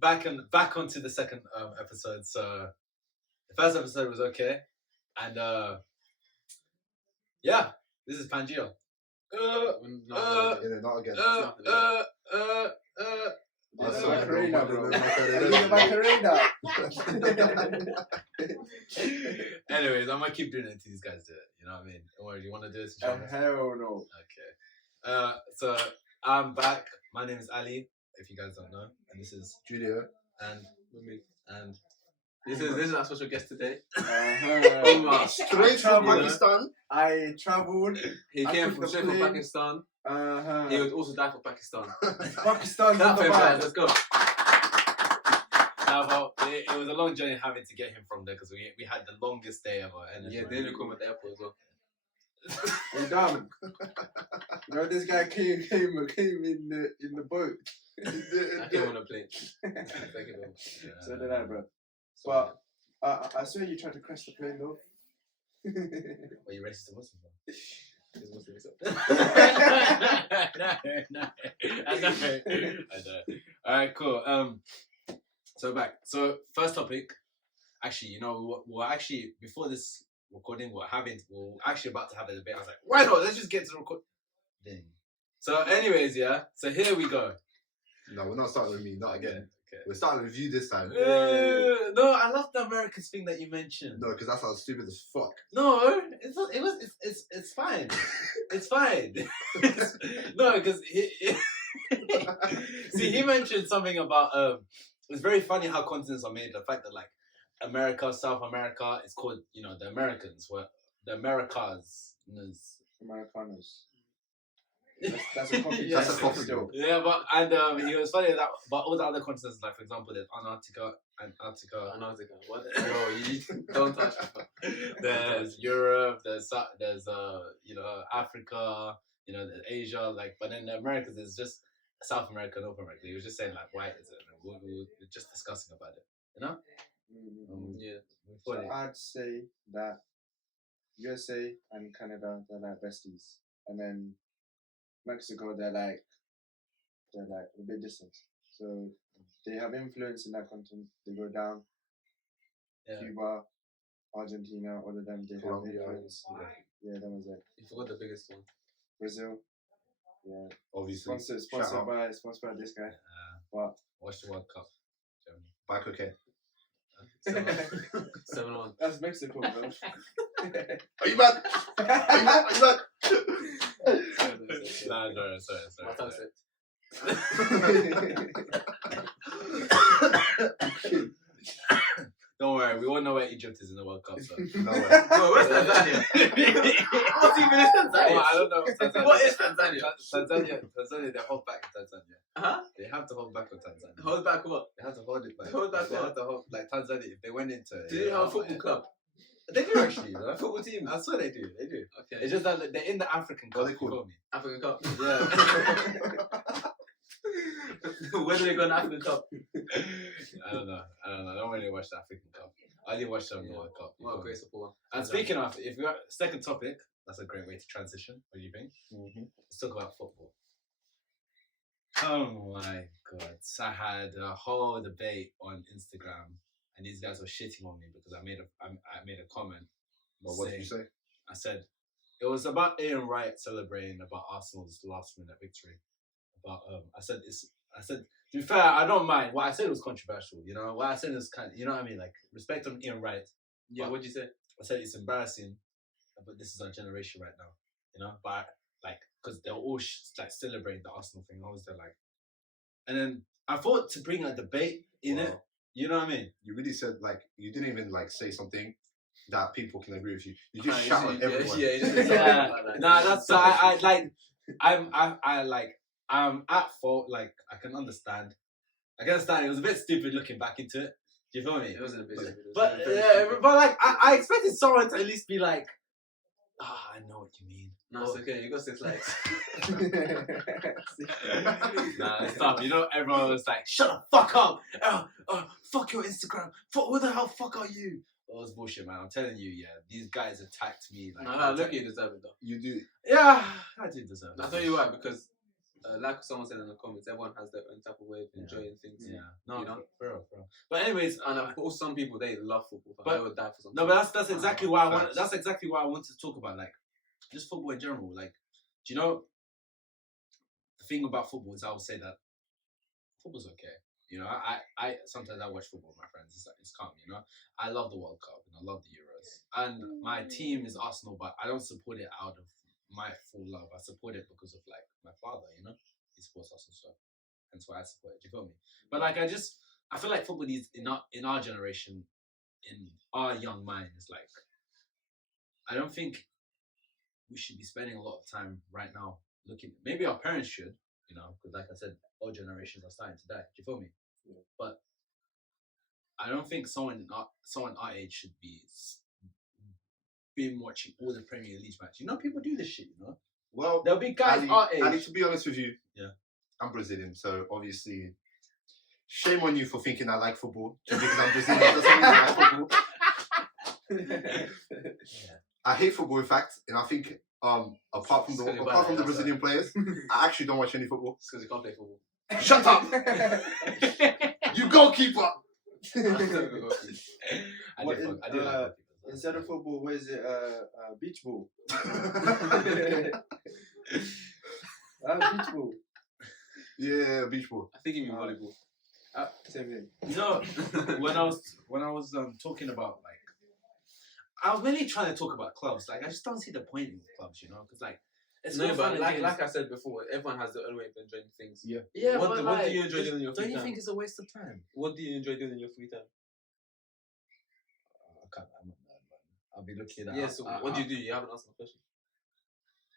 back onto the second episode. So the first episode was okay, and yeah, this is Pangea. Not again. Macarena, bro. Macarena. Anyways, I'm gonna keep doing it until these guys do it. You know what I mean? Or do you want to do this? Hell no. Okay. So I'm back. My name is Ali. If you guys don't know, and this is Julio and this is our special guest today. Umar. Straight from Pakistan. I travelled. He came from straight from plane. Pakistan. He would also die for Pakistan. Pakistan. Let's go. It was a long journey having to get him from there because we had the longest day ever. And Yeah, they didn't come at the airport as well. I'm dumb. You know, this guy came in the boat. I came on a plane. So did I, bro. But I saw you tried to crash the plane though. Are you racist to Muslims? I know. Alright, cool. So back. So first topic. Actually, you know, we're actually before this recording, we're actually about to have a debate. I was like, why not? Let's just get to the recording. So, anyways, yeah. So here we go. No, we're not starting with me. Not again. Okay. We're starting with you this time. No, I love the Americans thing that you mentioned. No, because that sounds stupid as fuck. No, it's not. It's fine. It's fine. No, because see, he mentioned something about It's very funny how continents are made. The fact that like America, South America, is called the Americans, where the Americas. Americanos. That's a coffee. That's a coffee still. Yeah, but he was funny that, but all the other continents, like for example, there's Antarctica. What? No, you don't touch it. There's Europe. There's Africa. There's Asia. Like, but in the Americas, it's just South America, North America. He was just saying like, why is it? We're just discussing about it. You know? Yeah. So I'd say that USA and Canada, they're like besties, and then Mexico, they're like a bit distant. So they have influence in that continent. They go down. Yeah. Cuba, Argentina, all of them, they have Colombia. influence. Yeah, that was it. You forgot the biggest one. Brazil. Yeah. Obviously. Sponsored by this guy. But watch the World Cup. Germany. Back okay. 7-1. that's Mexico, bro. Are you mad? Are you mad? No, sorry. My tongue slipped. Don't worry, we all know where Egypt is in the World Cup. So. No way. Wait, where's Tanzania? What even is Tanzania? I don't know. Tanzania. What is Tanzania? Tanzania, they hold back in Tanzania. Huh? They have to hold back on Tanzania. Hold back what? They have to hold it back. Hold back They what? have to hold, like Tanzania, if they went into it. Do they have a football club? They do actually, you know? Football team? I swear they do. Okay. It's just that they're in the African Cup. What are they called? You feel me? African Cup. Yeah. When do they go in the African Cup? I don't know. I don't really watch the African Cup. I only watch the World Cup. What a great support. And speaking of, if we got second topic, that's a great way to transition. What do you think? Mm-hmm. Let's talk about football. Oh my god! So I had a whole debate on Instagram, and these guys were shitting on me because I made a comment. Well, what did you say? I said it was about Ian Wright celebrating about Arsenal's last minute victory. About I said to be fair, I don't mind. What I said was controversial. You know, what I said was kind of, you know what I mean, like respect on Ian Wright. Yeah, what'd you say? I said it's embarrassing, but this is our generation right now. You know, but like because they're all like celebrating the Arsenal thing. I was there like, and then I thought to bring a debate in it. You know what I mean? You really said like you didn't even like say something that people can agree with you. You just shout at everyone. Yeah. Nah, that's so I like. I'm at fault. Like I can understand. It was a bit stupid looking back into it. Do you feel me? It wasn't a bit stupid. But like I expected someone to at least be like, I know what you mean. No, it's okay. You got 6 likes. Nah, stop. You know, everyone was like, shut the fuck up. Fuck your Instagram. Who the hell fuck are you? That was bullshit, man. I'm telling you, yeah. These guys attacked me. Like, No, look, you deserve it though. You do. Yeah, I do deserve it. I'll tell you why, because like someone said in the comments, everyone has their own type of way of enjoying things. Yeah, no, You know? for real, for real. But anyways, And of course, some people they love football. But- They would die for something. no, but that's exactly why I want. Facts. That's exactly why I want to talk about like just football in general. Like, do you know the thing about football is I would say that football's okay. You know, I sometimes I watch football with my friends. It's calm. You know, I love the World Cup and I love the Euros. And my team is Arsenal, but I don't support it out of my full love. I support it because of like my father. You know, he supports Arsenal, so hence why I support it. Do you feel me? But like I feel like football needs in our generation, in our young mind, is like I don't think we should be spending a lot of time right now looking. Maybe our parents should, you know, because like I said, all generations are starting to die. Do you feel me? Yeah. But I don't think someone our age should be watching all the Premier League matches. You know, people do this shit. You know, Well, there'll be guys our age. Ali, to be honest with you, Yeah. I'm Brazilian, so obviously, shame on you for thinking I like football. Just because I'm Brazilian doesn't mean I like football. I hate football, in fact, and I think apart from the Brazilian players, I actually don't watch any football. It's because you can't play football. Shut up, you goalkeeper. I do like Instead of football, what is it? Beach ball. Beach ball. Yeah, beach ball. I think you mean volleyball. Same thing. You know, when I was talking about like, I was mainly trying to talk about clubs. Like, I just don't see the point in clubs, you know, because like, it's No, not but fun and games. like I said before, everyone has their own way of enjoying things. Yeah. Yeah, What but do like, you enjoy doing in your free don't you time? think it's a waste of time? What do you enjoy doing in your free time? I'm not mad, man. I'll be looking at. Yeah, so what do? You haven't answered my question.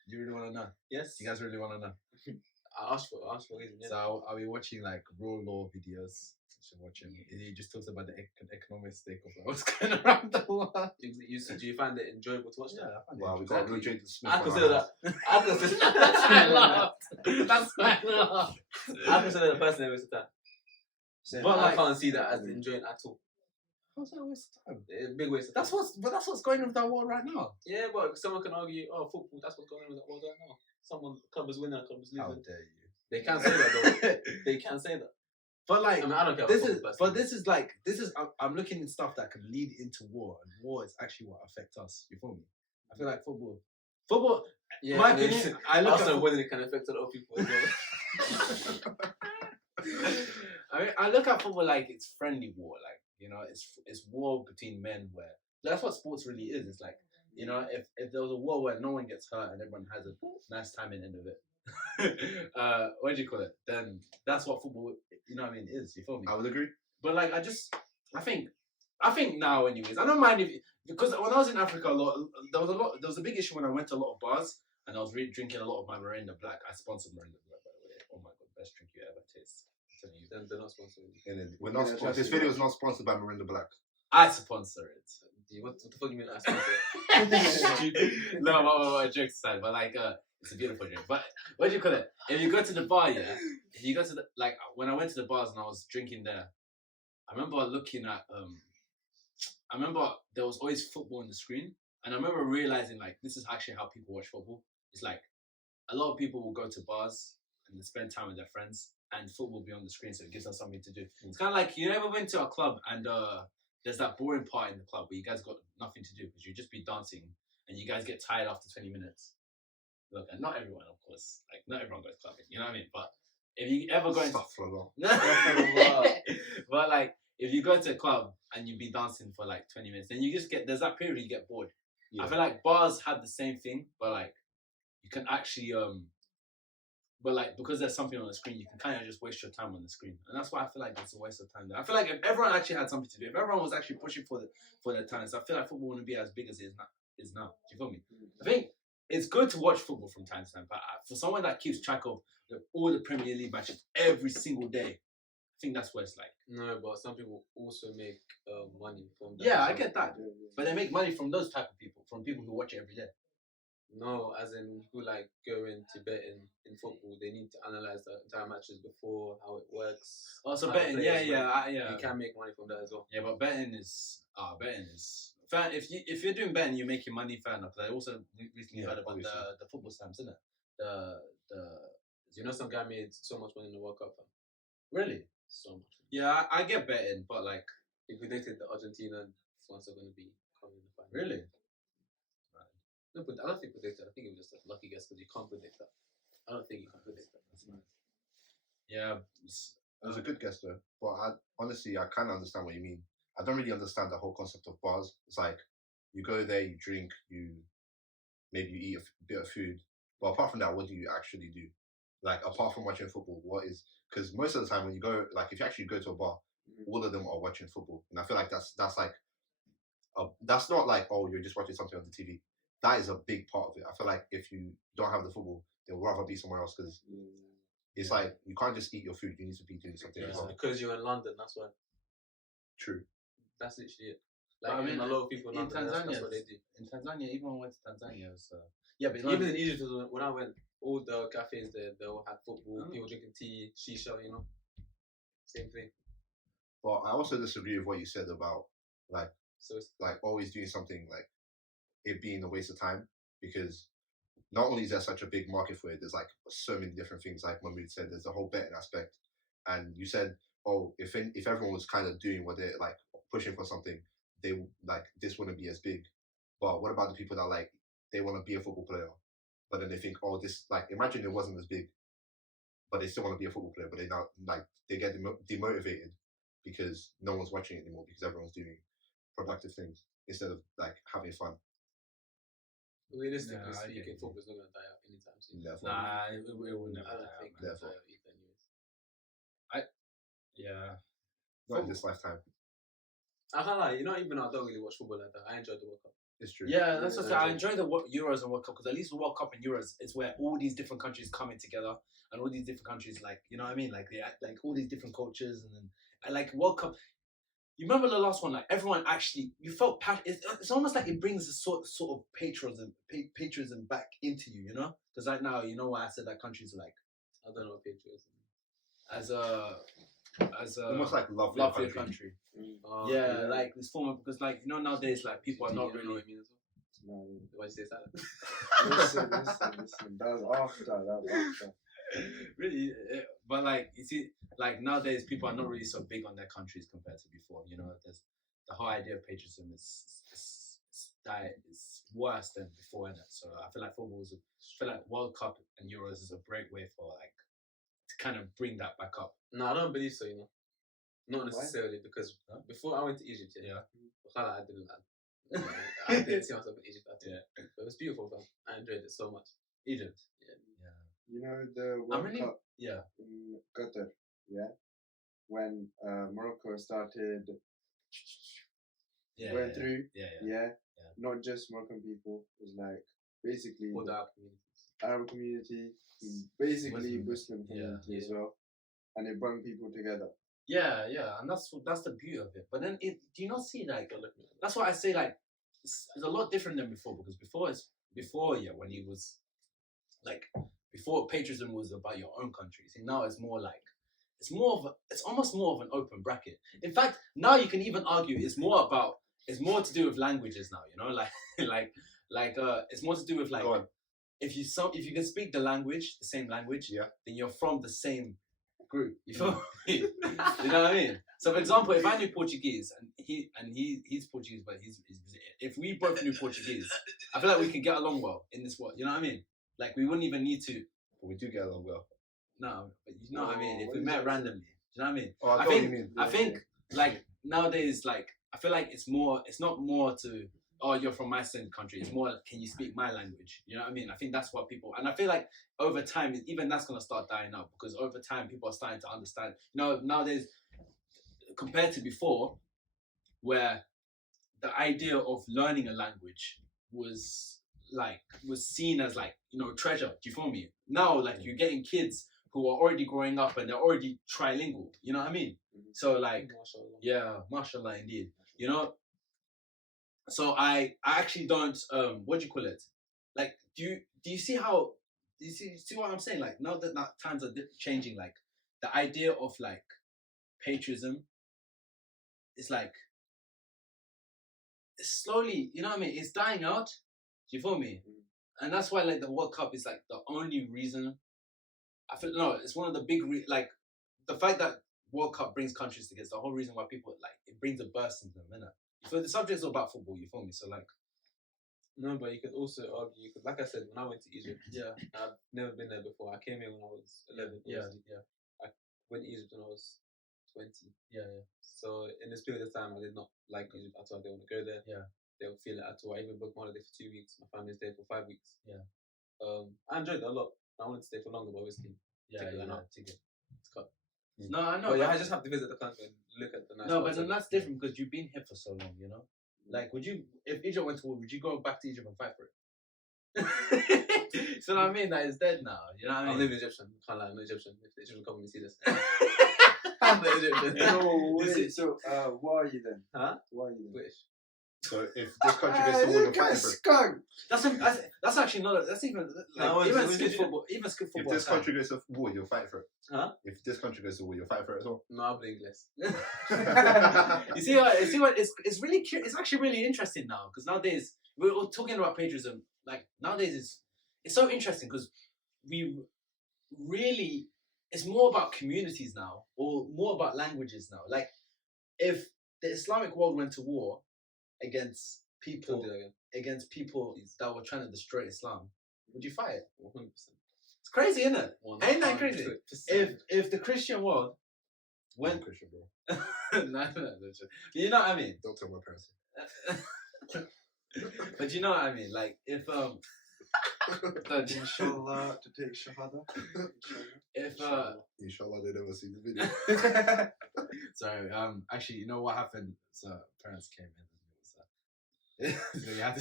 Do you really want to know? Yes. You guys really want to know? I asked for a reason. Yeah. So I'll be watching like rule law videos. He just talks about the economic stake of like, what's going around the world. Do you find it enjoyable to watch that? Yeah, I find it Wow, we got interesting. Blue Jaden Smith. I on consider our that. hands. I consider That's why I laughed. That's why I laughed. I consider the person that wastes time. Same. But I like- can't see that as enjoying at all. How's that a waste of time? A big waste of time. That's what's going on with our world right now. Yeah, but someone can argue, oh, football, that's what's going on with that world right now. Someone, club is winning, club is How losing. dare you? They can say that though. They can say that. But like, I mean, I don't care. this about is, football but this is. I'm looking at stuff that can lead into war, and war is actually what affects us. You feel me? I feel like football. yeah, My and then opinion. I look Arsenal at. winning it can affect a lot of people as well. I mean, I look at football like it's friendly war. Like, you know, it's war between men. Where that's what sports really is. It's like, you know, if there was a war where no one gets hurt and everyone has a nice time at the end of it. What do you call it? Then that's what football, you know what I mean, is. You feel me? I would agree. But like, I think now, anyways, I don't mind because when I was in Africa there was a big issue when I went to a lot of bars and I was really drinking a lot of my Miranda Black. I sponsored Miranda Black, by the way. Oh my god, best drink you ever taste. I'm telling you. Then they're not sponsored. And then we're not Yeah, sponsored. This trust me, video is not sponsored by Miranda Black. I sponsor it. What the fuck do you mean I sponsor it? No, what jokes aside, but like, it's a beautiful drink. But what do you call it? If you go to the bar, yeah, if you go to like when I went to the bars and I was drinking there, I remember looking at I remember there was always football on the screen, and I remember realizing like this is actually how people watch football. It's like a lot of people will go to bars and they spend time with their friends, and football will be on the screen, so it gives them something to do. It's kind of like you ever went to a club and there's that boring part in the club where you guys got nothing to do because you just be dancing and you guys get tired after 20 minutes. Look, and not everyone, of course, like not everyone goes clubbing, you know what I mean? But if you ever go into but like if you go to a club and you be dancing for like 20 minutes, then you just there's that period you get bored. Yeah. I feel like bars have the same thing, but like you can actually but like because there's something on the screen, you can kind of just waste your time on the screen, and that's why I feel like it's a waste of time. I feel like if everyone actually had something to do, if everyone was actually pushing for their talents, I feel like football wouldn't be as big as it is now. Do you feel me? I think it's good to watch football from time to time, but for someone that keeps track of all the Premier League matches every single day, I think that's what it's like. No, but some people also make money from that. Yeah, as I well. get that, but they make money from those type of people, from people who watch it every day. No, as in people like go into betting in football, they need to analyze the entire matches before, how it works. Oh, so how the betting, players yeah. work. You can make money from that as well. Yeah, but betting is fair. If you're doing betting, you're making money. Fair enough. I also recently heard about obviously. the football stamps, isn't it? The You know, some guy made so much money in the World Cup. Fam. Really? So much. Yeah, I get betting, but like, He predicted that Argentina and France are going to be coming in the final. really? No, but I don't think he predicted. I think it was just a lucky guess because you can't predict that. I don't think you can predict that. Yeah. It was a good guess though, but honestly, I kind of understand what you mean. I don't really understand the whole concept of bars. It's like you go there, you drink, maybe you eat a bit of food, but apart from that, what do you actually do? Like apart from watching football, what is? Because most of the time when you go, like if you actually go to a bar, all of them are watching football, and I feel like that's like that's not like, oh, you're just watching something on the TV. That is a big part of it. I feel like if you don't have the football, they'll rather be somewhere else because it's like you can't just eat your food. You need to be doing something Yeah, as well. because you're in London, that's why. True. That's literally it. Like, I mean, a lot of people in in London, Tanzania, that's what they do. in Tanzania, even when I went to Tanzania, it was, yeah, but Even in Egypt, when I went, all the cafes there, they all had football, Oh. people drinking tea, shisha, you know? Same thing. But I also disagree with what you said about So it's like always doing something like it being a waste of time because not only is there such a big market for it, there's like so many different things. Like Mahmoud said, there's the whole betting aspect, and you said, oh, if everyone was kind of doing what they're like pushing for something, they like this wouldn't be as big. But what about the people that like they want to be a football player, but then they think, oh, this like imagine it wasn't as big, but they still want to be a football player, but they now like they get demotivated because no one's watching it anymore because everyone's doing productive things instead of like having fun. realistically Yeah, I get speaking, you. football's not going to die out anytime soon. Therefore, nah, it will never I don't die out, think man. it'll die Therefore. out either anyways. Yeah. not in this lifetime. I can't lie, you know, even though I don't really watch football like that, I enjoyed the World Cup. It's true. Yeah, that's what Yeah. I enjoy the Euros and World Cup because at least the World Cup and Euros is where all these different countries coming together and all these different countries, like, you know what I mean, like they act like all these different cultures and like World Cup. You remember the last one? Like everyone actually, you felt it's almost like it brings a sort of patriotism back into you, you know? Because right now, you know why I said that countries are like I don't know what patriotism as a Almost like love love your your country. Oh, Yeah, like this form of because like you know nowadays like people are not you know really. what it means as well? No, Why did you say that? listen. That was after. Really, but like you see, like nowadays people are not really so big on their countries compared to before. You know, there's the whole idea of patriotism is worse than before, innit? So I feel like I feel like World Cup and Euros is a great way for like to kind of bring that back up. No, I don't believe so, you know. Not Why? necessarily, because Huh? before I went to Egypt, Yeah. I didn't see myself in Egypt at all. Yeah. But it was beautiful, fam. I enjoyed it so much. Egypt. You know the How World many? Cup Yeah. in Qatar, yeah? When Morocco started Yeah. going yeah, through, Yeah. yeah, not just Moroccan people, it was like basically All the the Arab communities. Arab community, basically Muslim, Muslim yeah, community as well, and it brought people together. Yeah, and that's the beauty of it. But then, do you not see like that's why I say like it's a lot different than before because before when he was like before patriotism was about your own country. See now it's more like it's almost more of an open bracket. In fact, now you can even argue it's more to do with languages now. You know, it's more to do with like Go on. if you can speak the same language, Yeah. then you're from the same group. You feel me? You know what I mean? So for example, if I knew Portuguese and he's Portuguese, but he's if we both knew Portuguese, I feel like we could get along well in this world. You know what I mean? Like we wouldn't even need to. But we do get along well. No, but you know what I mean? If what we is met that? randomly, you know what I mean? Oh, I I know what think you mean. I think like nowadays, like I feel like it's not more to oh you're from my same country. It's more like, can you speak my language? You know what I mean? I think that's what people and I feel like over time even that's gonna start dying out because over time people are starting to understand. You know nowadays compared to before, where the idea of learning a language was seen as like you know treasure. Do you feel me? Now like you're getting kids who are already growing up and they're already trilingual. You know what I mean? So like Mashallah. yeah, mashallah indeed. You know, so I actually don't what do you call it? Like do you see how do you see what I'm saying? Like now that times are changing, like the idea of like patriotism is like it's slowly, you know what I mean? It's dying out. Do you feel me? And that's why like the World Cup is like the only reason I feel no, it's one of the big like the fact that World Cup brings countries together. It's the whole reason why people like it brings a burst into them, innit? So the subject's all about football. You feel me? So like, No, but you could also argue, because like I said, when I went to Egypt, yeah, I've never been there before. I came here when I was 11. obviously. yeah, I went to Egypt when I was 20. yeah. So in this period of time, I did not like Egypt at all. I didn't want to go there. Yeah. They don't feel it at all. I even booked my holiday for 2 weeks. My family's there for 5 weeks. Yeah. I enjoyed it a lot. I wanted to stay for longer, but obviously, ticket went up. Ticket. It's cut. No, I know. But yeah, I just have to visit the country and look at the nice. No, but then that's different because you've been here for so long, you know. Like, would you, if Egypt went to war, would you go back to Egypt and fight for it? So what I mean, that it's dead now. You know what I I'm mean? living Egyptian. Can't lie, I'm not Egyptian. If the Egyptian come and see this, I'm not Egyptian. No, wait, so what are you then? Huh? What are you then? British. So if this country gets to war, you're fighting for it. skunk. That's actually not. That's even No, like, it's- even it's- skip football. Even skip If football. this aside. country goes to war, you'll fight for it. Huh? If this country goes to war, you'll fight for it as well. No, I play English. You see what it's really it's actually really interesting now because nowadays we're all talking about patriotism. Like nowadays it's so interesting because we really it's more about communities now or more about languages now. Like if the Islamic world went to war against people Don't do that again. against people that were trying to destroy Islam, would you fight it? 100%. It's crazy, isn't it? Ain't that crazy? 100%. If the Christian world When went Christian, bro. no, you know what I mean? Don't tell my parents. But you know what I mean? Like if Inshallah, to take shahada. if Inshallah, they never see the video. so actually you know what happened? So parents came in so you had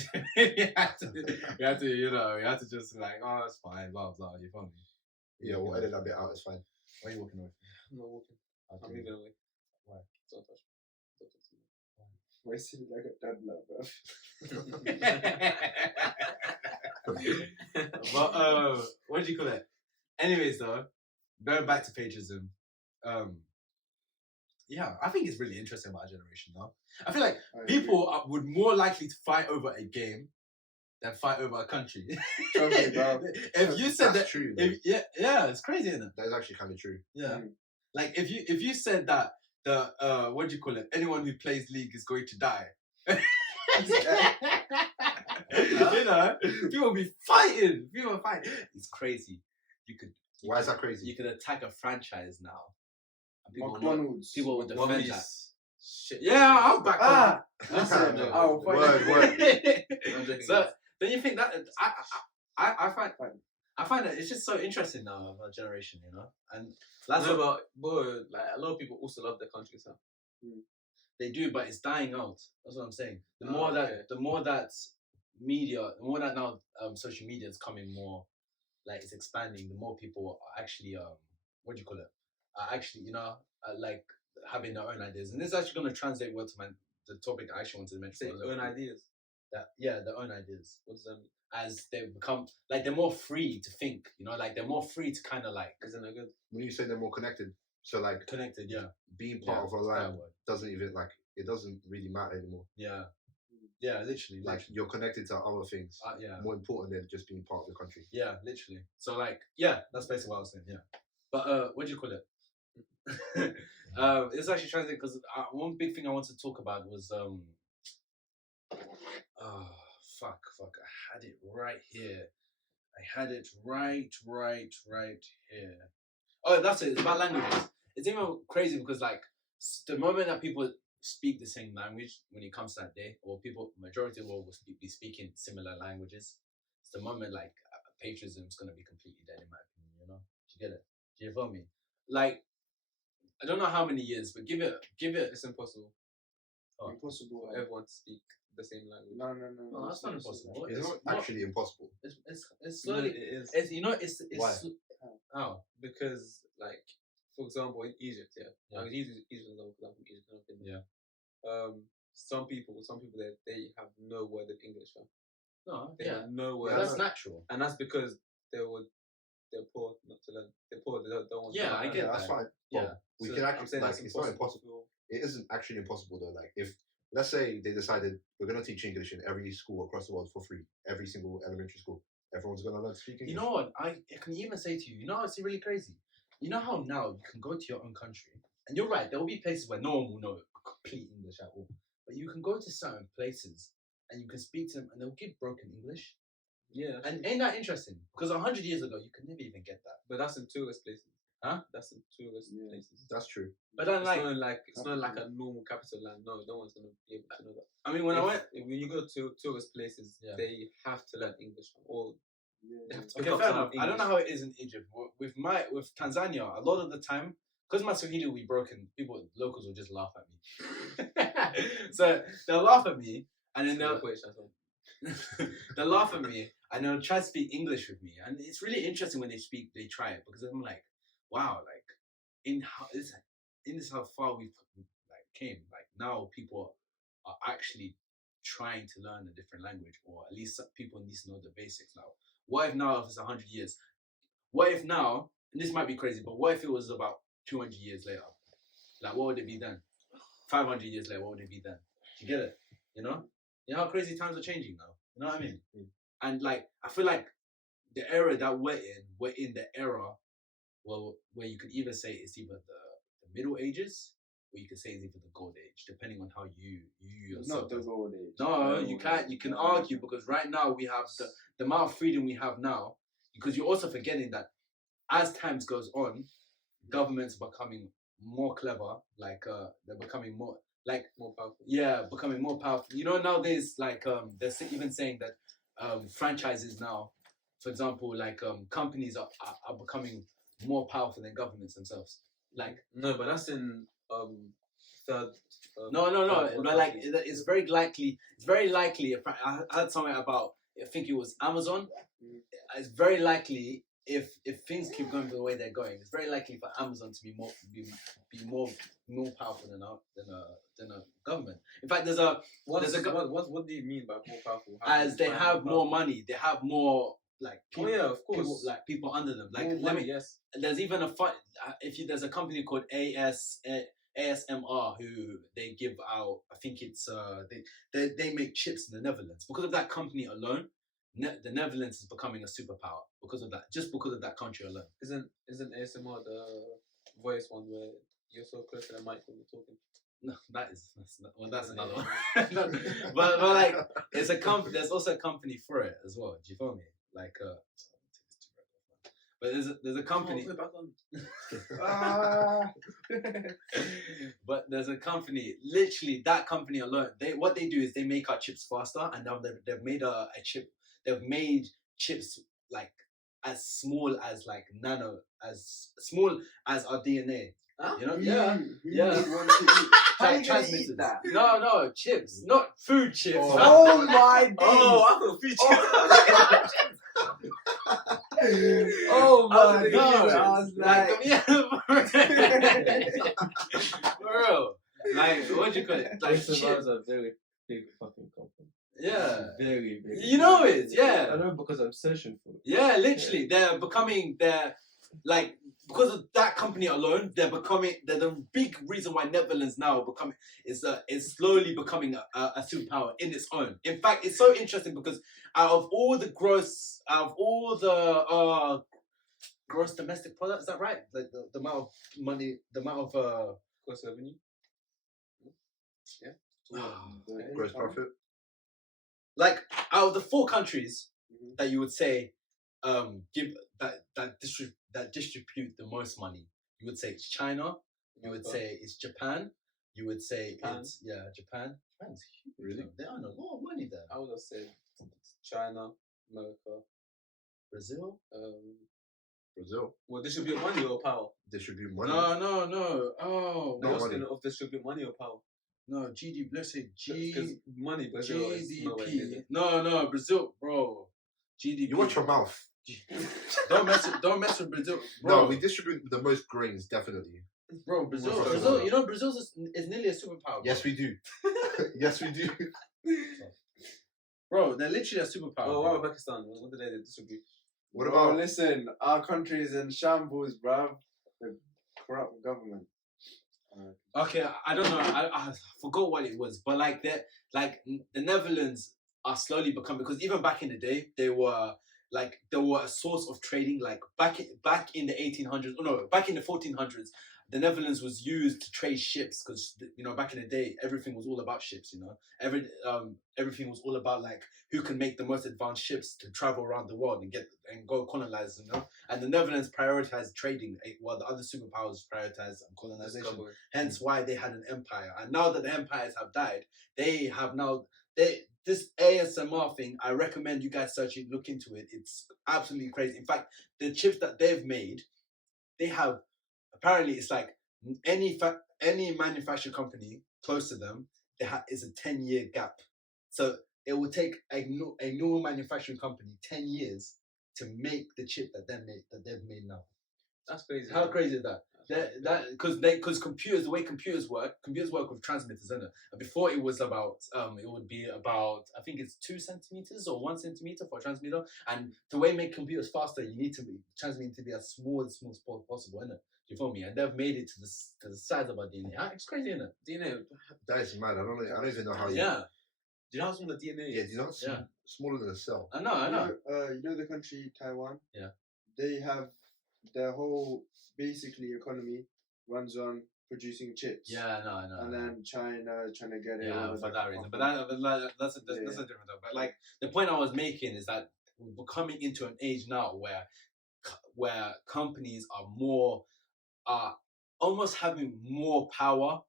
to you had to just like, oh, it's fine, blah blah. You feel me? Yeah, we'll edit that bit out. It's fine. Why are you walking away? I'm not walking. I'm Okay. moving away. Why? Don't touch me. Don't touch me. Why is it like a dad love, bro? But what do you call it? Anyways, though, going back to patriotism, yeah, I think it's really interesting about our generation. Now, I feel like people would more likely to fight over a game than fight over a country. Trust me, bro. If you said That's that, true. though. yeah, it's crazy, isn't it? That is actually kind of true. Yeah, Mm. like if you said that the what do you call it? Anyone who plays league is going to die. You know, people will be fighting. People are fighting. It's crazy. Why is that crazy? You could attack a franchise now. And people will not- McDonald's. people will defend One that. piece. Shit. Yeah, I'm back. Ah! Listen, Word, Oh, word. I'm joking. So don't you think that I find that it's just so interesting now of our generation, you know, and that's No, what but bro, like a lot of people also love their country, so they do, but it's dying out. That's what I'm saying. The Oh, more okay. that media, the more that now social media is coming more, like it's expanding. The more people are actually what do you call it? Are actually like having their own ideas, and this is actually going to translate well to the topic I actually wanted to mention. say for a little own bit. ideas. Their own ideas. What does that mean? As they become like they're more free to think, like they're more free to kind of like Isn't it good? When you say they're more connected, so like connected. Yeah, being part Yeah, of a it's that land word. doesn't even like it doesn't really matter anymore. Yeah, yeah, literally. Like you're connected to other things yeah, more important than just being part of the country. yeah, literally. So like, yeah, that's basically what I was saying. Yeah, but what do you call it? It's actually translating because one big thing I wanted to talk about was oh fuck, I had it right here. I had it right here. Oh, that's it. It's about languages. It's even crazy because like the moment that people speak the same language when it comes to that day, or majority of the world will be speaking similar languages, it's the moment like patriotism is gonna be completely dead in my opinion. You know? Do you get it? Do you feel me? Like I don't know how many years, but give it. It's impossible Oh. Impossible. for everyone to speak the same language. No. No, that's not impossible. It's not actually impossible. It's No, slowly. it is. It's it's Why? How? Because, like, for example, in Egypt, Yeah. I mean, Egypt is because I'm from Egypt. I've been there. Yeah. Some people there, they have no word of English. Fam. No, They yeah, have no word. that's natural. And that's because they're poor not to learn. They're poor. They don't want. Yeah, to I learn. get That's that. fine. Yeah. But we So can I'm actually saying like that's it's not impossible. It isn't actually impossible though. Like if let's say they decided we're gonna teach English in every school across the world for free, every single elementary school. everyone's gonna learn to speak English. You know what? I can even say to you, you know, it's really crazy. You know how now you can go to your own country, and you're right, there will be places where no one will know complete English at all. But you can go to certain places and you can speak to them and they'll give broken English. Yeah. And ain't that interesting? Because 100 years ago, you could never even get that. But that's in tourist places. Huh? That's in tourist places. That's true. But then, It's not like a normal capital land. No one's gonna be able to know that. I mean, when when you go to tourist places, Yeah. they have to learn English. Or they have to pick okay, up fair some enough. I don't know how it is in Egypt. With Tanzania, a lot of the time, because my Swahili will be broken, locals will just laugh at me. So they'll laugh at me, and then they'll laugh at me, and they'll try to speak English with me, and it's really interesting when they try it, because I'm like, wow, like in this how far we've like came. Like now people are actually trying to learn a different language, or at least people need to know the basics now. What if now, if it's 100 years? What if now, and this might be crazy, but what if it was about 200 years later? Like, what would it be then? 500 years later, what would it be then? Do you get it? You know how crazy times are changing now. You know what I mean? And like, I feel like the era that we're in the era, well, where you could either say it's either the Middle Ages, or you could say it's either the Gold Age, depending on how you yourself. Not the Gold Age. No, you can argue, because right now we have the amount of freedom we have now, because you're also forgetting that as times goes on, governments are becoming more clever, like they're becoming more powerful. Yeah, becoming more powerful. You know, nowadays, like they're even saying that franchises now, for example, like companies are becoming more powerful than governments themselves. Like no, but that's in third. No. But like, it's very likely. It's very likely. I heard something about. I think it was Amazon. It's very likely if things keep going the way they're going, it's very likely for Amazon to be more powerful than a government. In fact, what do you mean by more powerful? As they have more money, they have more like people, of course, people under them. Like more money, yes. There's even there's a company called ASMR who they give out. I think it's they make chips in the Netherlands. Because of that company alone, the Netherlands is becoming a superpower because of that. Just because of that country alone. Isn't ASMR the voice one where you're so close to the mic when you're talking? No, that's another one. but like, it's a company. There's also a company for it as well. Do you feel me? Like but there's a company. But there's a company. Literally, that company alone. What they do is they make our chips faster, and now they've made a chip. They've made chips like as small as like nano, as small as our DNA. Huh? You know? Yeah. How are you gonna eat that? No, chips, not food chips. Oh my days! Oh, food chips. Oh my god! I was like, bro, like what do you call it? Like chips are very big fucking company. Yeah, very big. You know it, yeah. I know because I'm searching for it. Yeah, literally, they're like, because of that company alone, they're the big reason why Netherlands now is slowly becoming a superpower in its own. In fact, it's so interesting because out of all the gross domestic product, is that right? Like the amount of money, the amount of gross revenue. Yeah. Gross profit. Like out of the 4 countries that you would say give that distribute the most money, you would say it's China, you would say it's Japan, you would say it's Japan. Japan's huge. Really? They earn a lot of money there. I would have said China, America, Brazil. Brazil. Well, distribute money or power? Distribute money. No. Oh, no money. Of distribute money or power? No, GDP. Let's say money. Brazil GDP. No, Brazil, bro. GDP. You watch your mouth. Don't mess with Brazil. Bro. No, we distribute the most grains, definitely. Bro, Brazil. You know, Brazil is nearly a superpower. Bro. Yes, we do. Yes, we do. Bro, they're literally a superpower. Oh, what about Pakistan? What did they distribute? What about? Listen, our country is in shambles, bruv. The corrupt government. Okay, I don't know. I forgot what it was, but like the Netherlands are slowly becoming, because even back in the day they were like they were a source of trading. Like back in the 1800s, oh no, back in the 1400s, the Netherlands was used to trade ships because back in the day everything was all about ships. Everything was all about like who can make the most advanced ships to travel around the world and go colonize. And the Netherlands prioritized trading while the other superpowers prioritized colonization. Discovery. Hence why they had an empire. And now that the empires have died, they have now this ASMR thing. I recommend you guys look into it. It's absolutely crazy. In fact, the chips that they've made, they have apparently it's like any manufacturing company close to them, is a 10-year gap. So it will take a normal manufacturing company 10 years to make the chip that they've made now. That's crazy. How crazy is that? Because computers, the way computers work with transmitters, isn't it? And before it was about it would be about, I think it's 2 centimeters or 1 centimeter for a transmitter. And the way make computers faster, you need to transmit to be as small as possible, isn't it? Do you feel me? And they've made it to the size of our DNA. It's crazy, isn't it? DNA. That is mad. I don't even know how. Yeah. Do you know how small the DNA is? Yeah. Do you know it's smaller than a cell? I know. You know the country Taiwan? Yeah. They have their whole basically economy runs on producing chips. Yeah, I know. And then China trying to get it. Yeah, for that reason. But that's a different topic. But like the point I was making is that we're coming into an age now where companies are almost having more power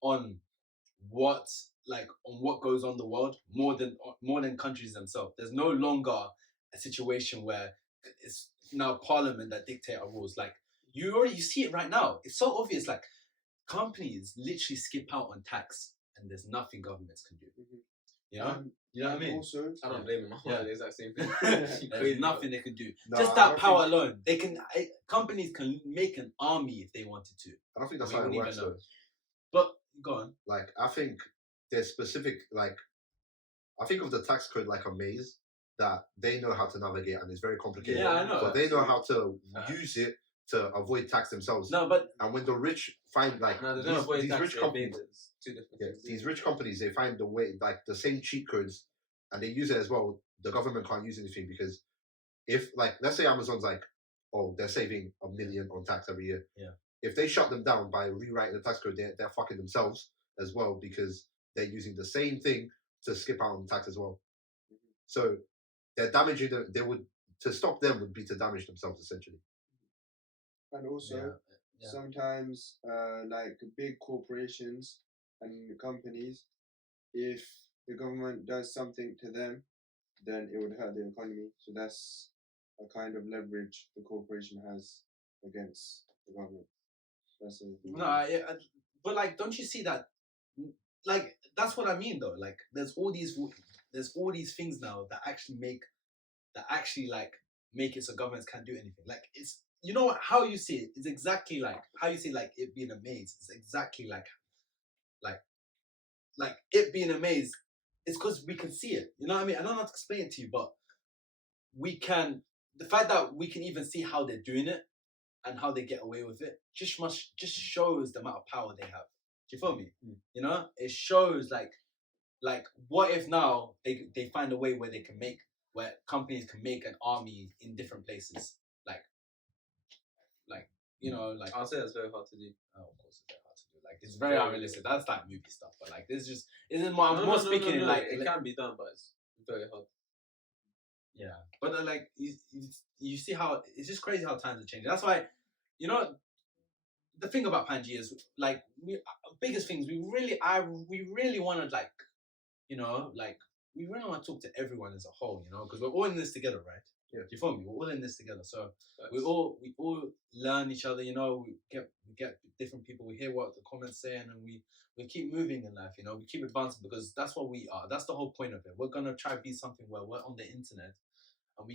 on what goes on in the world more than countries themselves. There's no longer a situation where it's now Parliament that dictate our rules. Like you see it right now. It's so obvious. Like companies literally skip out on tax, and there's nothing governments can do. You know what I mean? Also, I don't blame them. I'm the exact same thing. There's nothing they can do. No, Just that power alone, they can. Companies can make an army if they wanted to. I don't think that's We how it wouldn't works even though. But go on. Like I think there's specific I think of the tax code like a maze that they know how to navigate and it's very complicated. Yeah, I know. But they know how to use it to avoid tax themselves. No, but And when the rich find these rich companies, Two different things. these rich companies, they find the way like the same cheat codes, and they use it as well. The government can't use anything because if let's say Amazon's they're saving $1 million on tax every year. Yeah. If they shut them down by rewriting the tax code, they're fucking themselves as well because they're using the same thing to skip out on tax as well. So they're damaging them. To stop them would be to damage themselves essentially. and also sometimes like big corporations and companies, if the government does something to them, then it would hurt the economy. So that's a kind of leverage the corporation has against the government. That's but like, don't you see that? Like, that's what I mean, though. Like, there's all these things now that actually make it so governments can't do anything. Like, it's how you see it. It's exactly like how you see like it being a maze. It's exactly like it being a maze. It's because we can see it. You know what I mean? I don't know how to explain it to you, but we can. The fact that we can even see how they're doing it and how they get away with it just shows the amount of power they have. Do you feel me? It shows like what if now they find a way where companies can make an army in different places, I'll say that's very hard to do. Oh, of course it's very hard to do. Like it's very unrealistic. That's like movie stuff, but like this just isn't more. I'm more speaking in like it can be done, but it's very hard. Yeah, but like you see how it's just crazy how times are changing. That's why, the thing about Pangea is like biggest things we really want to we really want to talk to everyone as a whole, because we're all in this together, right? Yeah. Do you feel me? We're all in this together, so we all learn each other. We get different people. We hear what the comments say, and then we keep moving in life. We keep advancing because that's what we are. That's the whole point of it. We're gonna try to be something where we're on the internet, and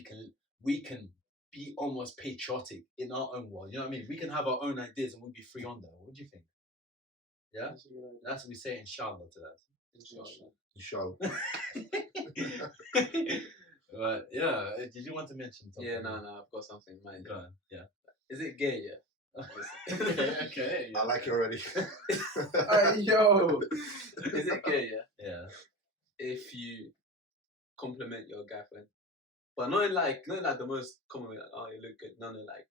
we can be almost patriotic in our own world. You know what I mean? We can have our own ideas, and we'll be free on there. What do you think? Yeah, that's what we say. Inshallah to that. Inshallah. But yeah, did you want to mention something? Yeah, no, I've got something in mind. Go on. Yeah. Is it gay? Yeah. Okay. I like it already. yo. Is it gay? Yeah. Yeah. If you compliment your guy friend, But not in like the most common way, like, oh, you look good. No, like,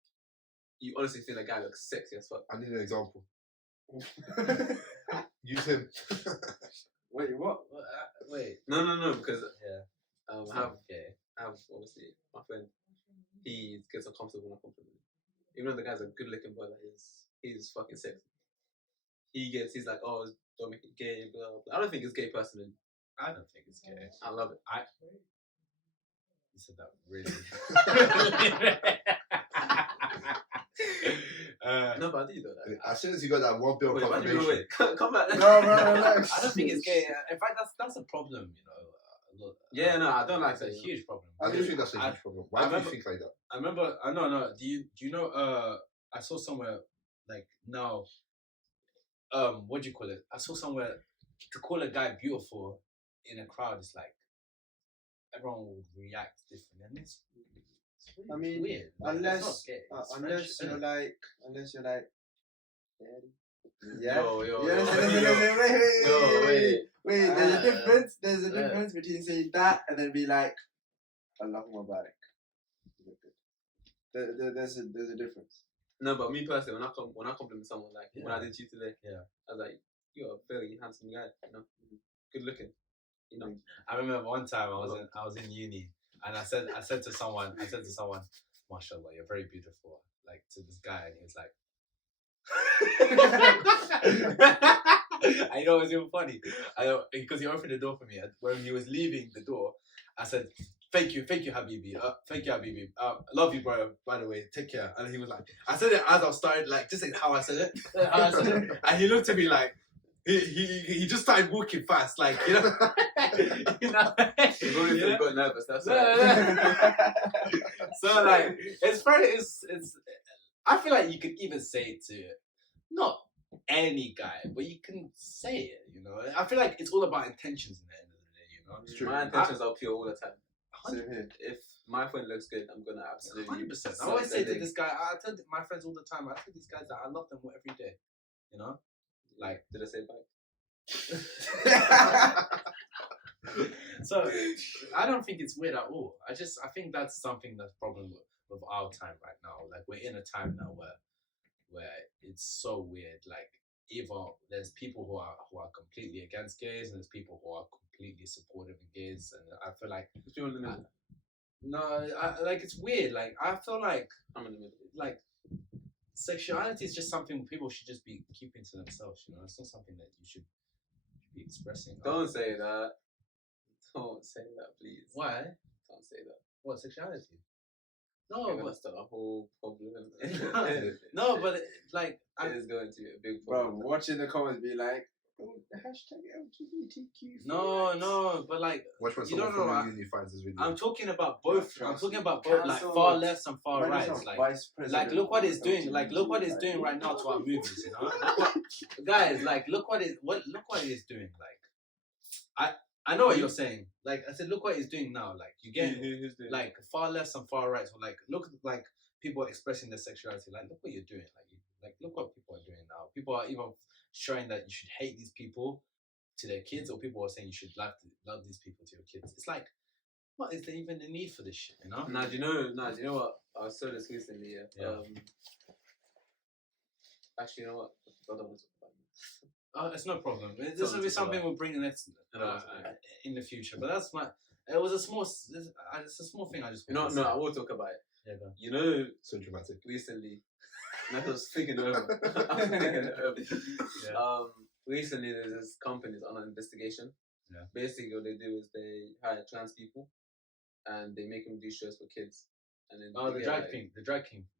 you honestly think that guy looks sexy as fuck. I need an example. Use him. Wait, what? Wait. No, because Yeah. I have obviously my friend. He gets uncomfortable when I compliment him. Even though the guy's a good looking boy, like he's fucking sexy. He's like, oh, don't make it gay, blah, blah. I don't think it's gay personally. I don't think it's gay. I love it. You said that really. No, but I do though. Like, As soon as you got that one bill confirmation. wait. Come back. No, relax. I don't think it's gay. In fact, that's a problem, you know. Yeah, no, I don't like It's a that. huge problem. I do think that's a I- huge problem. Why do remember- you think like that? I remember. No. Do you know? I saw somewhere like now. What do you call it? I saw somewhere to call a guy beautiful in a crowd is like everyone would react differently, and it's I mean, weird. Like, it's unless not gay, it's unless friendship, you're isn't it? like, daddy. Yeah. Yo, Yeah, wait. There's a difference. There's a difference between saying that and then be like, Allahumma barik. There's a difference. No, but me personally, when I compliment someone, like when I Yeah. did you today, Yeah. I was like, you're a very handsome guy, you know, good looking, you know. I remember one time I was in uni and I said to someone, mashallah, you're very beautiful, like to this guy, and he was like I know it was even funny. Because he opened the door for me. And when he was leaving the door, I said, Thank you, Habibi. Thank you, Habibi. Love you, bro. By the way, take care. And he was like, I said it as I started, like just like how I said it. And he looked at me like he just started walking fast, like you know. You've already got nervous. That's right. So like it's very it's I feel like you could even say it to not any guy, but you can say it, you know. I feel like it's all about intentions in the end of the day, you know. It's true. My intentions are pure all the time. Same here. If my friend looks good, I'm gonna absolutely 100%. I always say to this guy, I tell my friends all the time, I tell these guys that I love them every day, you know. Like, did I say bye? So I don't think it's weird at all. I think that's something that's problem with our time right now. Like we're in a time now where it's so weird. Like either there's people who are completely against gays and there's people who are completely supportive of gays, and I feel like like it's weird. Like I feel like I'm in the middle. like sexuality is just something people should just be keeping to themselves. You know, it's not something that you should be expressing. Don't say that. Don't say that, please. Why? Don't say that. What, sexuality? You're No, gonna but start a whole problem. no, but like it is going to be a big Bro, problem. watch in the comments be like, oh, hashtag LGBTQ. no, but like Watch when You someone don't know, from uni finds this video. I'm talking about both. Yeah, I'm trust talking me. about both, like Cancel. far lefts and far Man, rights. he's Like vice president look what it's of doing. Like look what it's LGBT, doing like, right now to our movies. You know, guys. Like look what it is doing. Like I know what you're saying. Like I said, look what it's doing now. Like you get Who's doing like far lefts and far rights. Or like look like people are expressing their sexuality. Like look what you're doing. Like look what people are doing now. People are even showing that you should hate these people to their kids, or people are saying you should love these people to your kids. It's like, what is there even the need for this shit? You know? Now, do you know what? I saw this recently. Yeah. Actually, you know what? I don't want to talk about it. Oh, it's no problem. This Something will be to something talk we'll bring next No, in the future. But that's my. It was a small. It's a small thing. I just. No, wanted to no, say. I will talk about it. Yeah, go on. You know, So dramatic. recently, and I was thinking over. I was thinking over. Yeah. Recently, there's this company that's on an investigation. Yeah. Basically, what they do is they hire trans people, and they make them do shows for kids. And then Oh, the they drag get, queen,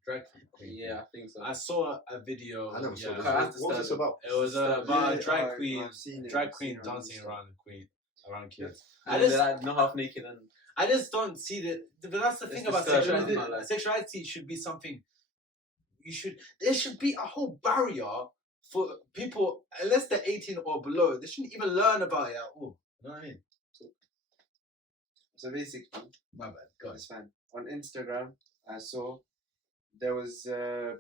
queen. Yeah, I think so. I saw a video. I never saw this. That's What was this disturbing. about? It was Yeah, about a yeah, drag I've queen, seen it, drag I've queen seen it on dancing Insta. around kids. And they're like not half naked and I just don't see that. But that's the It's thing about disturbing, sexuality. I'm not like- Sexuality should be something. There should be a whole barrier for people unless they're 18 or below. They shouldn't even learn about it at all. You know what I mean? So basically, My bad. Go on. it's fine. On Instagram, I saw there was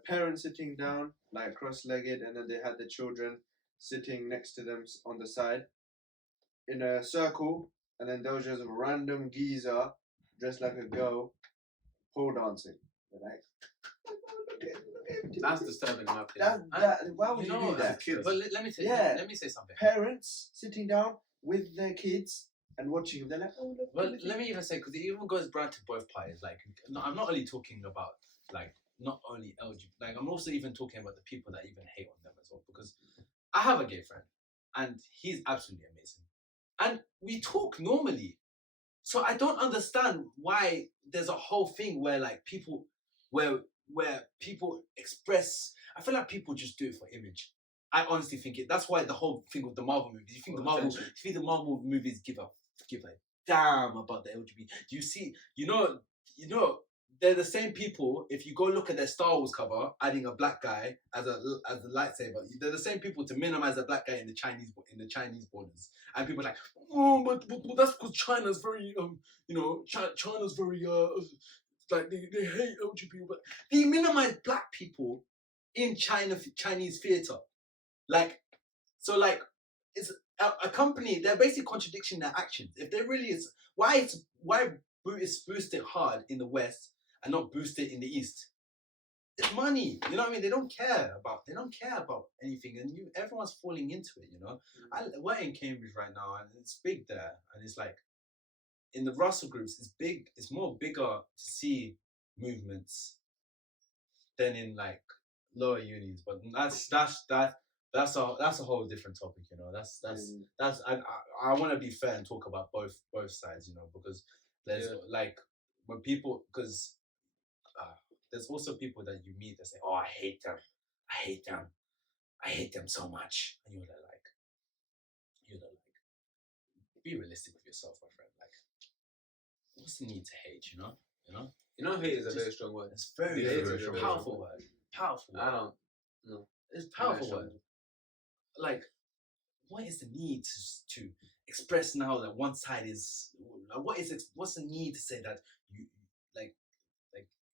parents sitting down, like cross-legged, and then they had the children sitting next to them on the side in a circle, and then there was just a random geezer dressed like a girl, pole dancing. They're like, "Oh, look at That's disturbing in my opinion. why would you do that? kids. But let me say, Yeah. let me say something. Parents sitting down with their kids and watching them. They're like, oh look. Well, look let at me it." even say, because it even goes back to both parties. Like, no, I'm not only talking about like not only LGBT. Like, I'm also even talking about the people that even hate on them as well. Because I have a gay friend, and he's absolutely amazing, and we talk normally. So I don't understand why there's a whole thing where like people, where people express. I feel like people just do it for image. I honestly think it. That's why the whole thing with the Marvel movies. You think Attention. the Marvel movies give a damn about the LGBT? Do you see? They're the same people. If you go look at their Star Wars cover, adding a black guy as a lightsaber, they're the same people to minimize the black guy in the Chinese borders. And people are like, oh, but that's because China's very China's very like they hate LGBT, but they minimize black people in Chinese theater. Like, so like it's a company. They're basically contradicting their actions. If they really is, why it's boosted hard in the West and not boosted in the East? It's money. You know what I mean? They don't care about anything, and everyone's falling into it. You know, we're in Cambridge right now, and it's big there, and it's like in the Russell groups, it's big. It's bigger to see movements than in like lower unis, but that's a whole different topic, you know. That's I want to be fair and talk about both sides, you know, because there's like when people because there's also people that you meet that say, oh, I hate them, I hate them so much, and you're like be realistic with yourself, my friend. Like, what's the need to hate, you know? You know, hate is a very strong word. It's very, Hate very is a very powerful strong word. Powerful word. I don't know. It's a powerful word. Like, what is the need to express now that one side is? What's the need to say that you like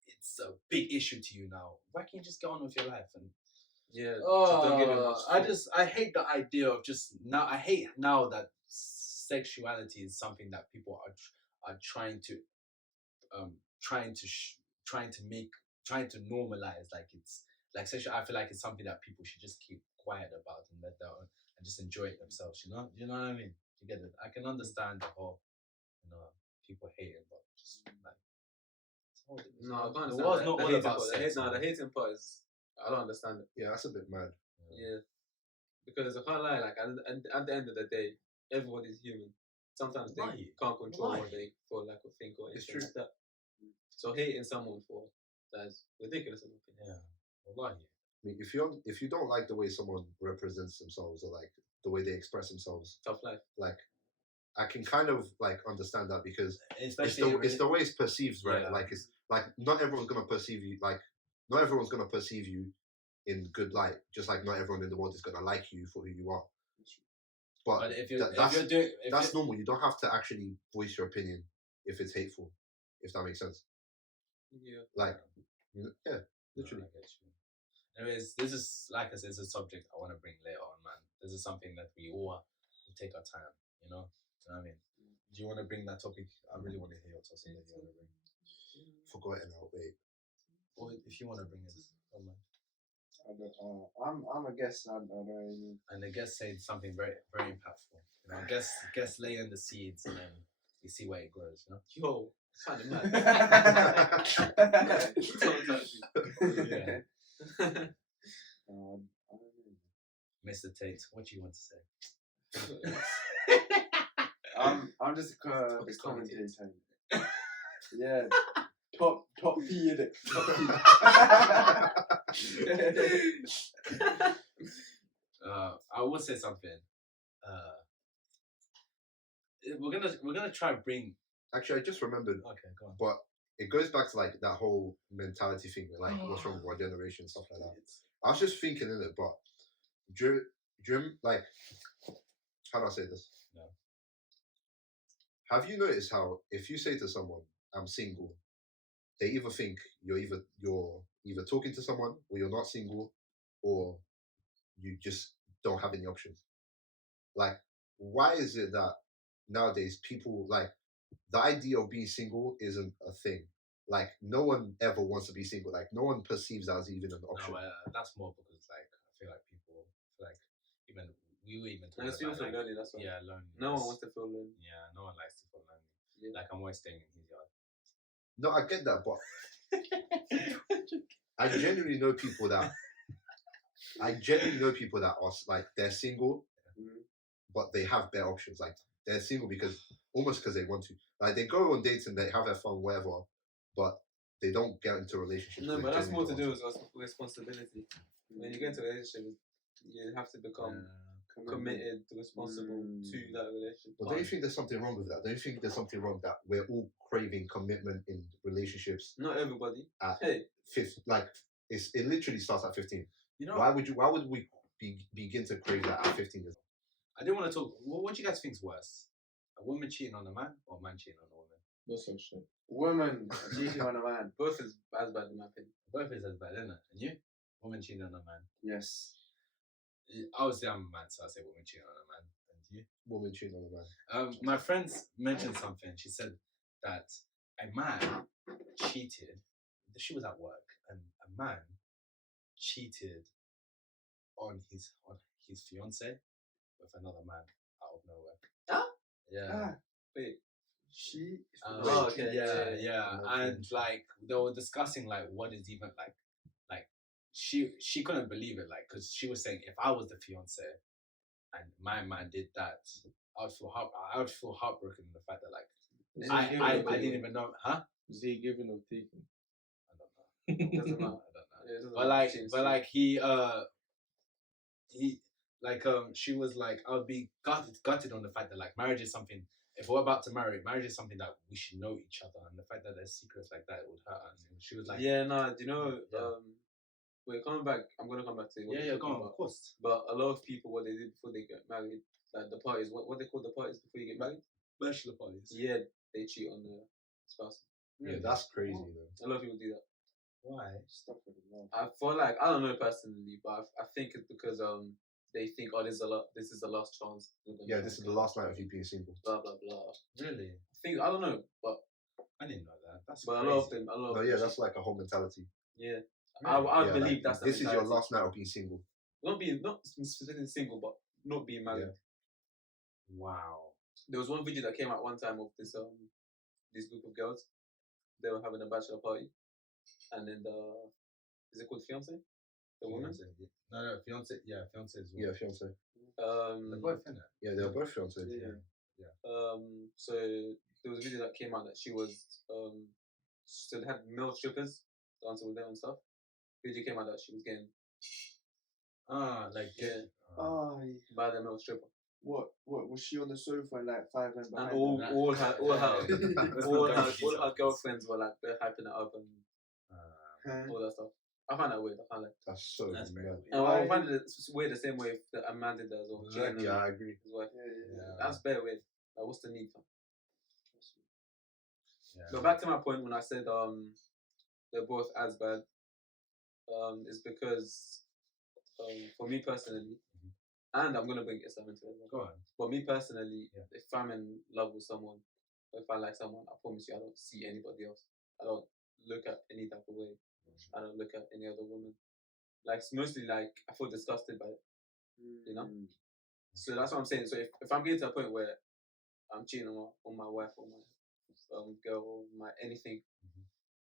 it's a big issue to you now? Why can't you just get on with your life and? Yeah. Just don't give it much. I hate the idea of just now. I hate now that sexuality is something that people are trying to normalize. Like it's like sexual. I feel like it's something that people should just keep quiet about and let down and just enjoy it themselves. You know what I mean? You get it? I can understand the whole, people hate it, but just like No, I can't the understand world's that. not The all hating about part- sex. the hating part is I don't understand it. Yeah, that's a bit mad. Yeah, because I can't lie. Like at the end of the day, everybody's human. Sometimes they Right. can't control Right. what they feel like or think or It's anything true. like that. So hating someone for that's ridiculous in my opinion. Yeah, wallahi. I mean, if you don't like the way someone represents themselves or like the way they express themselves, Tough life. like I can kind of like understand that because Especially it's the way it's perceived, right? Yeah. Like it's like not everyone's gonna perceive you in good light, just like not everyone in the world is gonna like you for who you are. But But if that's you're doing normal. You don't have to actually voice your opinion if it's hateful, if that makes sense. Yeah. Like, yeah, literally. I get you. Anyways, this is like I said, it's a subject I want to bring later on, man. This is something that we all take our time, you know. Do you know what I mean? Do you want to bring that topic? I really want to hear your topic. That you want to bring, Forgotten how wait. or if you want to bring it, don't mind. I'm a guest. I don't really. And the guest said something very, very impactful. You know, guest lay in the seeds, and then you see where it grows. You know. Yo, it's kind of mad. Yeah. I don't know. Mr. Tate, what do you want to say? I'm just the commentator. Yeah, top P in it. Top P. I will say something. We're gonna try and bring. Actually, I just remembered, Okay, go on. but it goes back to like that whole mentality thing, like what's wrong with our generation, stuff like that. I was just thinking in it, but do you like how do I say this? No. Have you noticed how if you say to someone, "I'm single," they either think you're either talking to someone or you're not single, or you just don't have any options. Like, why is it that nowadays people like the idea of being single isn't a thing. Like no one ever wants to be single. Like no one perceives that as even an No, option. that's more because like I feel like people like even we were even And talking it's people about feel like lonely, that's why. yeah lonely. No one wants to feel lonely. Yeah, no one likes to feel lonely. Yeah. Like I'm always staying in his yard. No, I get that, but I genuinely know people that are like they're single, but they have better options. Like they're single because they want to. Like they go on dates and they have their fun, whatever, but they don't get into relationships. No, they but that's more genuinely to don't do want with responsibility. When you get into a relationship, you have to become committed, responsible to that relationship. But don't you think there's something wrong with that? Don't you think there's something wrong that we're all craving commitment in relationships Not everybody. at Hey, like it literally starts at 15. You know, Why would we begin to crave that at 15 years old? I didn't want to talk. What do you guys think's worse? A woman cheating on a man or a man cheating on a woman? That's some shit. Woman cheating on a man. both is as bad in my opinion. Both is as bad, isn't it? And you? Woman cheating on a man. Yes. Obviously, I'm a man, so I say woman cheating on a man. And you? Woman cheating on a man. My friends mentioned something. She said that a man cheated. She was at work, and a man cheated on his fiance with another man out of nowhere. Huh? Yeah. Wait. She. Oh, okay. Yeah. And like they were discussing like what is even like she couldn't believe it like because she was saying if I was the fiance and my man did that, I would feel heartbroken in the fact that like Is I he giving or didn't taking? even know, huh? Is he giving or taking? I don't know. Doesn't matter. I don't know. Yeah, it doesn't But matter. like he like she was like I would be gutted on the fact that like marriage is something. If we're about to marry, marriage is something that we should know each other, and the fact that there's secrets like that it would hurt. And she was like, yeah, no, do you know? Yeah. Wait, coming back. I'm gonna come back to it. what yeah, you're go talking on, about. of course. But a lot of people, what they do before they get married, like the parties, what they call the parties before you get married? Bachelor parties. Yeah, they cheat on the spouse. Yeah, that's crazy though. A lot of people do that. Why? Stop with it. No. I feel like I don't know personally, but I think it's because they think this is the last chance. Yeah, this is the last night of you being single. Blah blah blah. Really? I don't know, but I didn't know that. That's but crazy. a lot of them. No, yeah, that's like a whole mentality. Yeah, Really? I Yeah, believe like, that's the this is your mentality. last night of being single. Not specifically single, but not being married. Wow. There was one video that came out one time of this group of girls. They were having a bachelor party, and then is it called fiance? The woman. Fiance. No, fiance. Yeah, fiance as well. Yeah, fiance. They're both in it. Yeah, they're both fiance. Yeah. So there was a video that came out that she was so they had male strippers dancing with them and stuff. Video came out that she was getting Like Yeah. Oh, by the male stripper. what was she on the sofa and like 5 men behind And her? all her Let's all not go her, into all details. her girlfriends were like they're hyping it up and Huh? all that stuff. I find that weird. I find that. That's so That's very mad. weird. And Why? I find it weird the same way that a man did that as well. cheating on Yeah, I agree. his wife. Yeah. That's very weird. Like, what's the need for? Yeah. But back to my point when I said they're both as bad. Is because for me personally, and I'm gonna bring Islam into it. Go on. For me personally, Yeah. if I'm in love with someone, or if I like someone, I promise you, I don't see anybody else. I don't look at any type of way. I don't look at any other woman. Like it's mostly like I feel disgusted by it. You know? So that's what I'm saying. So if I'm getting to a point where I'm cheating on my wife or my girl or my anything,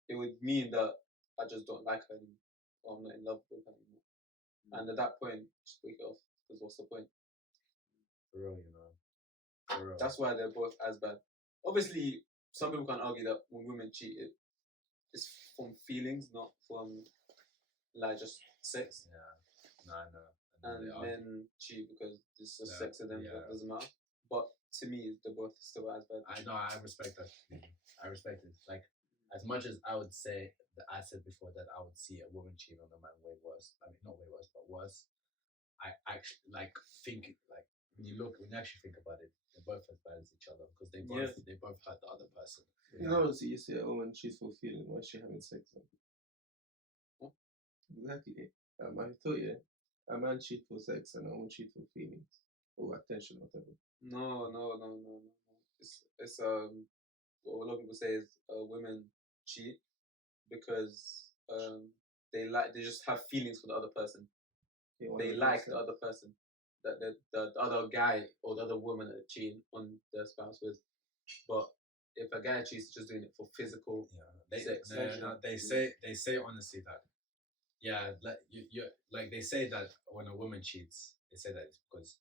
it would mean that I just don't like her anymore, or I'm not in love with her anymore. And at that point, just break it off. Because what's the point? For real, you know. For real. That's why they're both as bad. Obviously, some people can argue that when women cheat, it's from feelings, not from like just sex. Yeah. No, I know. And They argue. men cheat because it's just Yeah, sex to them, yeah. that doesn't matter. But to me, they're both still as bad. I know. I respect that. I respect it. Like as much as I would say that I said before that I would see a woman cheat on a man way worse. I mean, not way worse, but worse. I actually like think like when you actually think about it, they're both as bad as each other because they both hurt the other person. You know, so you say a woman cheats for feeling when she having sex. What? Exactly. I thought a man cheats for sex and a woman cheats for feelings or attention, whatever. No. It's what a lot of people say is women cheat because they just have feelings for the other person. They like the other person, that the other guy or the other woman that they're cheating on their spouse with. But if a guy cheats, just doing it for physical sex. They say honestly that like they say that when a woman cheats, they say that it's because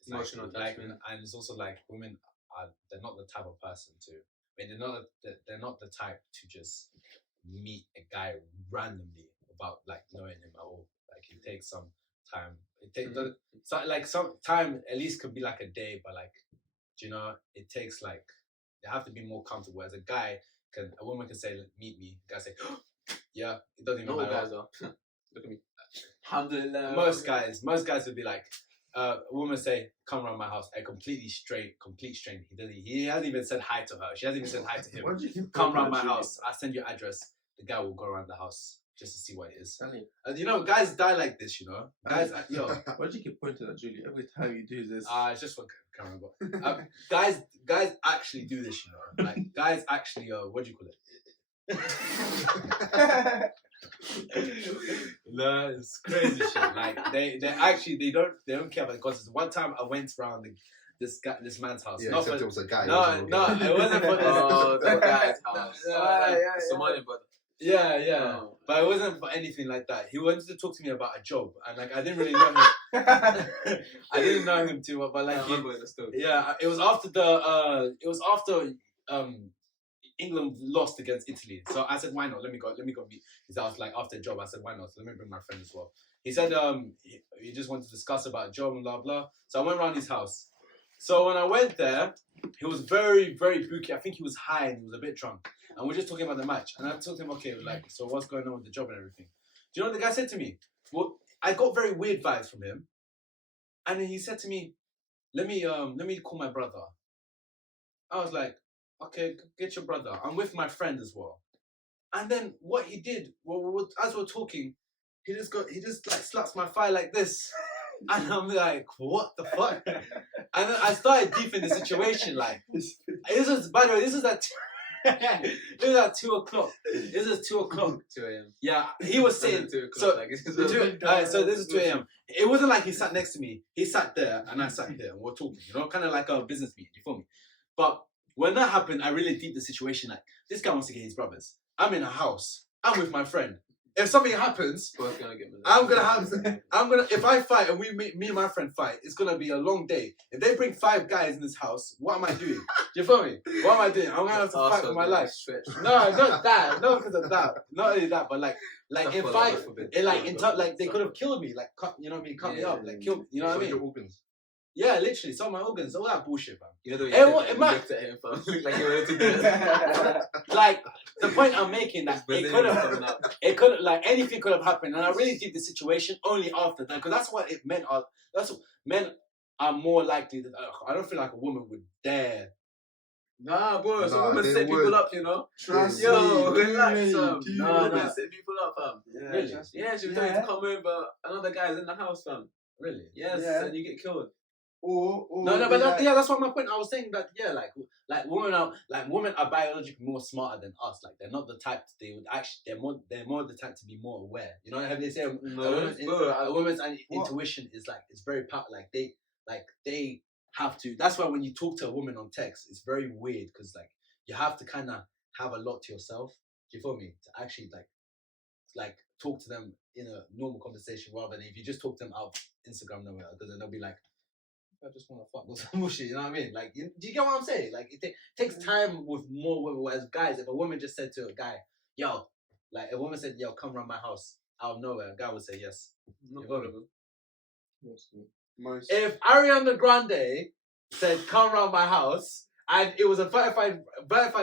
it's Emotional like attachment. and it's also like women they're not the type of person to. I mean, they're not the type to just meet a guy randomly without like knowing him at all. Like it takes some time. It takes like some time at least could be like a day, but like it takes like they have to be more comfortable. As a woman can say meet me. A guy say yeah. It doesn't even No matter. guys are. Look at me. Alhamdulillah. Most guys would be like. A woman say, "Come around my house." A complete stranger. He hasn't even said hi to her. She hasn't even said hi to him. Why do you keep Come pointing around my at Julie? house. I send you address. The guy will go around the house just to see what it is. Sally, And guys die like this. Guys. why do you keep pointing at Julie every time you do this? It's just what I can't remember. Guys actually do this. Like guys actually. What do you call it? No, it's crazy shit. Like they don't care about the consequences. One time I went around this man's house. Yeah, Not except for- it was a guy. no, it wasn't for this. Oh, that guy's house. Somali brother. Yeah. Oh. But it wasn't for anything like that. He wanted to talk to me about a job, and like I didn't really know him. I didn't know him too well, but like I remember the story. yeah, it was after England lost against Italy. So I said, why not? Let me go meet. I was like, after a job, I said, why not? So let me bring my friend as well. He said, he just wanted to discuss about a job and blah, blah. So I went around his house. So when I went there, he was very, very booky. I think he was high and he was a bit drunk. And we're just talking about the match. And I told him, okay, like, so what's going on with the job and everything? Do you know what the guy said to me? Well, I got very weird vibes from him. And then he said to me, let me call my brother. I was like, okay, get your brother. I'm with my friend as well. And then what he did, as we're talking, he just like slaps my thigh like this. And I'm like, what the fuck? And then I started deep in the situation. Like, this was, by the way, this was at 2 o'clock. This is 2 o'clock. 2 a.m. Yeah, he was saying, 2 o'clock. so, Like, so this is 2 a.m. It wasn't like he sat next to me. He sat there and I sat there and we're talking, kind of like a business meeting, you feel me? But when that happened, I really deep the situation. Like, this guy wants to get his brothers. I'm in a house. I'm with my friend. If something happens, Both gonna get if I fight and me and my friend fight, it's gonna be a long day. If they bring 5 guys in this house, what am I doing? Do you feel me? What am I doing? I'm gonna have to fight for my life. No, not that. Not because of that. Not only that, but like in fight, they could have killed me. Like, cut me up, like kill. You know what I mean? Your organs. Yeah, literally, some of my organs, all that bullshit, man. You know, It might- looked at him, fam. Looked like he wanted to do it. Like the point I'm making that it could have like anything could have happened, and I really did the situation only after that because that's what it meant. That's what men are more likely. I don't feel like a woman would dare. Nah, bro, some Nah, women they set people would. up, you know. Trust Yo, me. relax, fam. Nah, Women nah. set people up, fam. Yeah, Really? trust me. Yeah, she was telling you to come over. Another guy's in the house, fam. Really? Yes, Yeah. and you get killed. Or No, they but like- that's what my point. I was saying that like women are biologically more smarter than us. Like they're not the type they would actually. They're more the type to be more aware. You know how they say a woman's intuition is like it's very like they have to. That's why when you talk to a woman on text, it's very weird because like you have to kind of have a lot to yourself. Do you feel me? To actually like talk to them in a normal conversation rather than if you just talk to them out Instagram nowhere because then they'll be like, I just want to fuck with some bullshit, you know what I mean? Like, do you get what I'm saying? Like, it takes time with more women. Whereas guys, if a woman just said to a guy, yo, like a woman said, yo, come around my house out of nowhere, a guy would say yes. Not You got all it. of them. most. If Ariana Grande said, come around my house, and it was a verified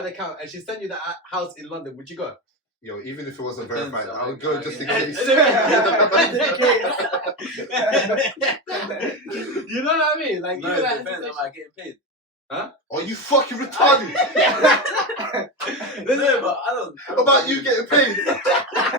account, and she sent you that house in London, would you go? Yo, even if it wasn't Depends, verified, like, I would go just in And- case. you know what I mean? Like, No, you it know that depends. Am I getting paid? Are you fucking retarded? No, but I don't. About you getting paid?